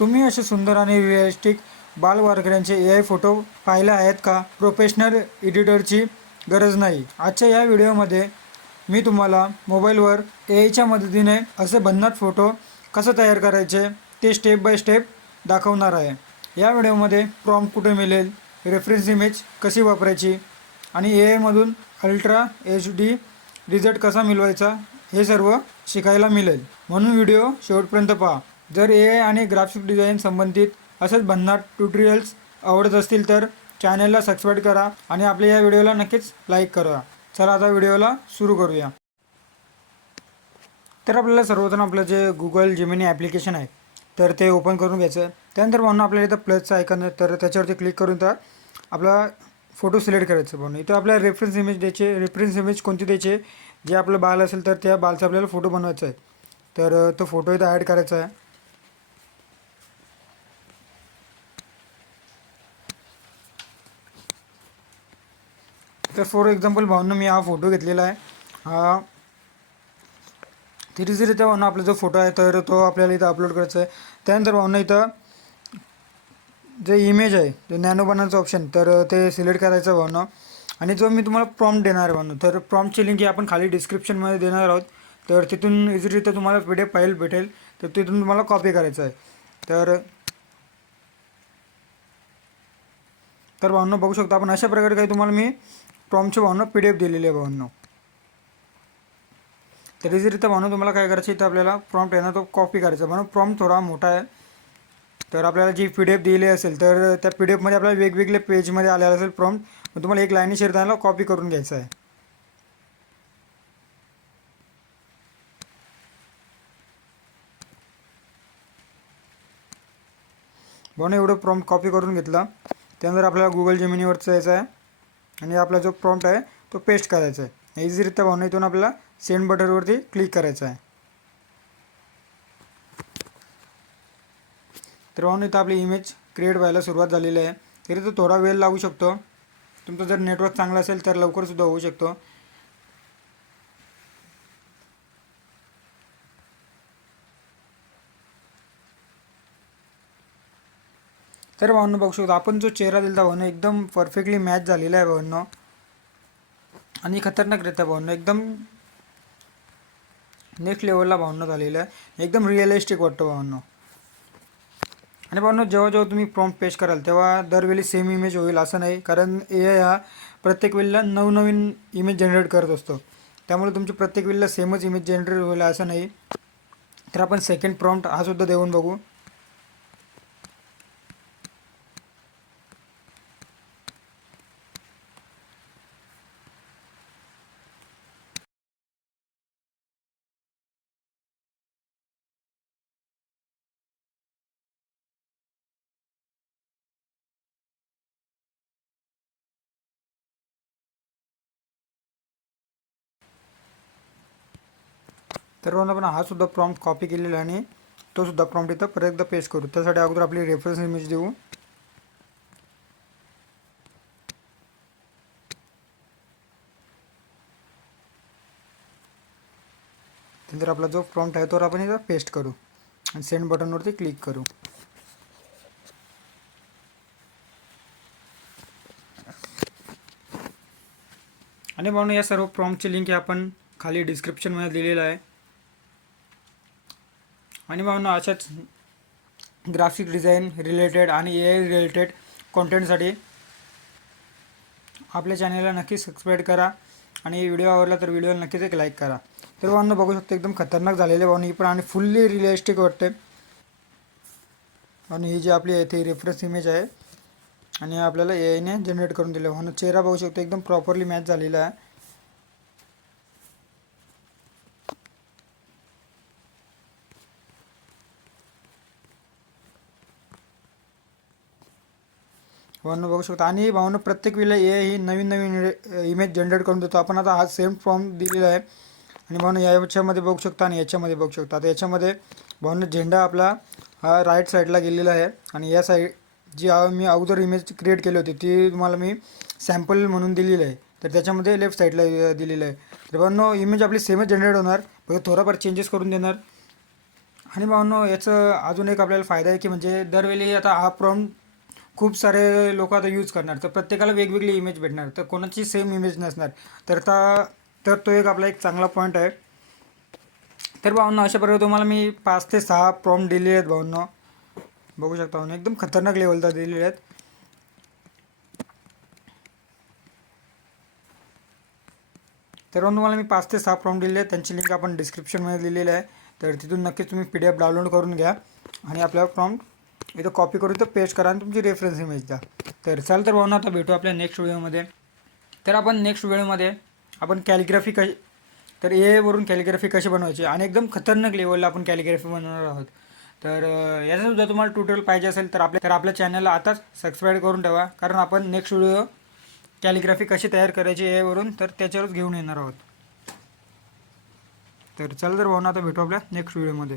तुम्ही असे सुंदर आणि रिअलिस्टिक बालवारकऱ्यांचे AI फोटो पाहिले आहेत का? प्रोफेशनल एडिटरची गरज नाही. आजच्या या व्हिडिओमध्ये मी तुम्हाला मोबाईलवर AIच्या मदतीने असे भन्नाट फोटो कसं तयार करायचे ते स्टेप बाय स्टेप दाखवणार आहे. या व्हिडिओमध्ये प्रॉम्प्ट कुठे मिळेल, रेफरन्स इमेज कशी वापरायची आणि AIमधून अल्ट्रा HD रिझल्ट कसा मिळवायचा हे सर्व शिकायला मिळेल. म्हणून व्हिडिओ शेवटपर्यंत पहा. जर AI आणि ग्राफिक डिझाईन संबंधित असेच भन्नाट ट्युटोरियल्स आवडत असतील तर चॅनलला सबस्क्राईब करा आणि आपल्या या व्हिडिओला नक्कीच लाईक करा. चला आता व्हिडिओला सुरू करूया. तर आपल्याला सर्वप्रथम आपलं जे गुगल जेमिनी ॲप्लिकेशन आहे तर ते ओपन करून घ्यायचं आहे. त्यानंतर म्हणून आपल्याला इथं प्लसचं आयकॉन आहे तर त्याच्यावरती क्लिक करून तर आपला फोटो सिलेक्ट करायचं. म्हणून इथं आपल्याला रेफरन्स इमेज द्यायचे. रेफरन्स इमेज कोणती द्यायची, जे आपलं बाल असेल तर त्या बालचा आपल्याला फोटो बनवायचा आहे. तर तो फोटो इथं ॲड करायचा आहे. तर फॉर एक्झाम्पल भावनं मी हा फोटो घेतलेला आहे. हा 3Gचा भावना आपला जो फोटो आहे तर तो आपल्याला इथं अपलोड करायचा आहे. त्यानंतर भावना इथं जे इमेज आहे ते नॅनो बनायचं ऑप्शन तर ते सिलेक्ट करायचं भावना. आणि जो मी तुम्हाला प्रॉम्प्ट देणार आहे भावना, तर प्रॉम्प्टची लिंक ही आपण खाली डिस्क्रिप्शनमध्ये देणार आहोत. तर तिथून इझिलीरित्या तुम्हाला PDF फाईल भेटेल, तर तिथून तुम्हाला कॉपी करायचं आहे. तर भावना बघू शकता आपण अशा प्रकारे काही तुम्हाला मी प्रॉम्प्टची भावना PDF दिलेली आहे भावना. तर इझिलीरित्या भावना तुम्हाला काय करायचं, इथं आपल्याला प्रॉम्प्ट आहे ना तो कॉपी करायचा. म्हणून प्रॉम्प्ट थोडा मोठा आहे. तर आपल्याला जी PDF दिली असेल तर त्या PDFमध्ये आपल्याला वेगवेगळे पेजमध्ये आलेला असेल प्रॉम्प्ट, मग तुम्हाला एक लाईनीशीर त्याला कॉपी करून घ्यायचा आहे. भावना एवढं प्रॉम्प्ट कॉपी करून घेतला. त्यानंतर आपल्याला गुगल जेमिनीवरचं जायचं आहे आणि आपला जो प्रॉम्प्ट आहे तो पेस्ट करायचा आहे. इझिरित्या भावना इथून आपल्याला सेंड बटनवरती क्लिक करायचं आहे. तर भावना इथं आपली इमेज क्रिएट व्हायला सुरुवात झालेली आहे. तरी तो थोडा वेळ लागू शकतो. तुमचं जर नेटवर्क चांगलं असेल तर लवकरसुद्धा होऊ शकतो. तर भावना बघू शकतो आपण जो चेहरा दिला भावना एकदम परफेक्टली मॅच झालेला आहे भावना. आणि खतरनाकरित्या भावना एकदम नेक्स्ट लेवलला भावना झालेला आहे. एकदम रिअलिस्टिक वाटतं भावना. आणि भावना जेव्हा जेव्हा तुम्ही प्रॉम्प्ट पेस्ट कराल तेव्हा दरवेळी सेम इमेज होईल असं नाही, कारण AI हा प्रत्येक वेळेला नवनवीन इमेज जनरेट करत असतो. त्यामुळे तुमची प्रत्येक वेळेला सेमच इमेज जनरेट होईल असं नाही. तर आपण सेकंड प्रॉम्प्ट हा सुद्धा देऊन बघू. तर म्हणून आपण हा सुद्धा प्रॉम्प्ट कॉपी केलेला आणि तो सुद्धा प्रॉम्प्ट इथं परत एकदा पेस्ट करू. त्यासाठी अगोदर आपली रेफरन्स इमेज देऊ. त्यानंतर आपला जो प्रॉम्प्ट आहे तो आपण इथं पेस्ट करू आणि सेंड बटनवरती क्लिक करू. आणि म्हणून या सर्व प्रॉम्प्टची लिंक आपण खाली डिस्क्रिप्शनमध्ये दिलेलं आहे. आणि म्हणून अशाच ग्राफिक डिझाईन रिलेटेड आणि AI रिलेटेड कॉन्टेंटसाठी आपल्या चॅनलला नक्की सबस्क्राईब करा आणि व्हिडिओ आवडला तर व्हिडिओला नक्कीच एक लाईक करा. तर भावना बघू शकतो एकदम खतरनाक झालेले भावना ही पण आणि फुल्ली रिअलिस्टिक वाटते. आणि ही जी आपली आहे ती रेफरन्स इमेज आहे आणि आपल्याला AIने जनरेट करून दिलं. म्हणून चेहरा बघू शकतो एकदम प्रॉपरली मॅच झालेला आहे. भावना बघू शकतो. आणि भावना प्रत्येक वेळेला AI ही नवीन नवीन इमेज जनरेट करून देतो. आपण आता हा सेम फॉर्म दिलेला आहे आणि भावना याच्यामध्ये बघू शकता आणि याच्यामध्ये बघू शकता. आता याच्यामध्ये भावना झेंडा आपला हा राईट साईडला गेलेला आहे आणि या साईड जी मी अगोदर इमेज क्रिएट केली होती ती तुम्हाला मी सॅम्पल म्हणून दिलेली आहे, तर त्याच्यामध्ये लेफ्ट साईडला दिलेलं आहे. तर भावना इमेज आपली सेमच जनरेट होणार, फक्त थोडाफार चेंजेस करून देणार. आणि भावांनो याचं अजून एक आपल्याला फायदा आहे की म्हणजे दरवेळी आता हा प्रॉम्प्ट खूप सारे लोक आता यूज करणार, तर प्रत्येकाला वेगवेगळी इमेज भेटणार, तर कोणाची सेम इमेज नसणार. तर तो एक आपला एक चांगला पॉईंट आहे. तर भावांनो अशा प्रकारे तुम्हाला मी 5 ते 6 प्रॉम्प्ट दिलेले आहेत भावांनो. बघू शकता भावांनो एकदम खतरनाक लेवलचा दिलेले आहेत. तर तुम्हाला मी 5 ते 6 प्रॉम्प्ट दिलेले आहेत, त्यांची लिंक आपण डिस्क्रिप्शनमध्ये दिलेली आहे. तर तिथून नक्कीच तुम्ही PDF डाउनलोड करून घ्या आणि आपल्या प्रॉम्प्ट इथं कॉपी करून इथं पेस्ट करा आणि तुमची रेफरन्स इमेज द्या. तर चल तर भावना आता भेटू आपल्या नेक्स्ट व्हिडिओमध्ये. तर आपण नेक्स्ट व्हिडिओमध्ये आपण कॅलिग्राफी तर वरून कॅलिग्राफी कशी बनवायची आणि एकदम खतरनाक लेवलला आपण कॅलिग्राफी बनवणार आहोत. तर याचासुद्धा तुम्हाला ट्युटोरियल पाहिजे असेल तर आपल्या चॅनलला आताच सबस्क्राईब करून ठेवा, कारण आपण नेक्स्ट व्हिडिओ कॅलिग्राफी कशी तयार करायची वरून तर त्याच्यावरच घेऊन येणार आहोत. तर चला तर भावना आता भेटू आपल्या नेक्स्ट व्हिडिओमध्ये.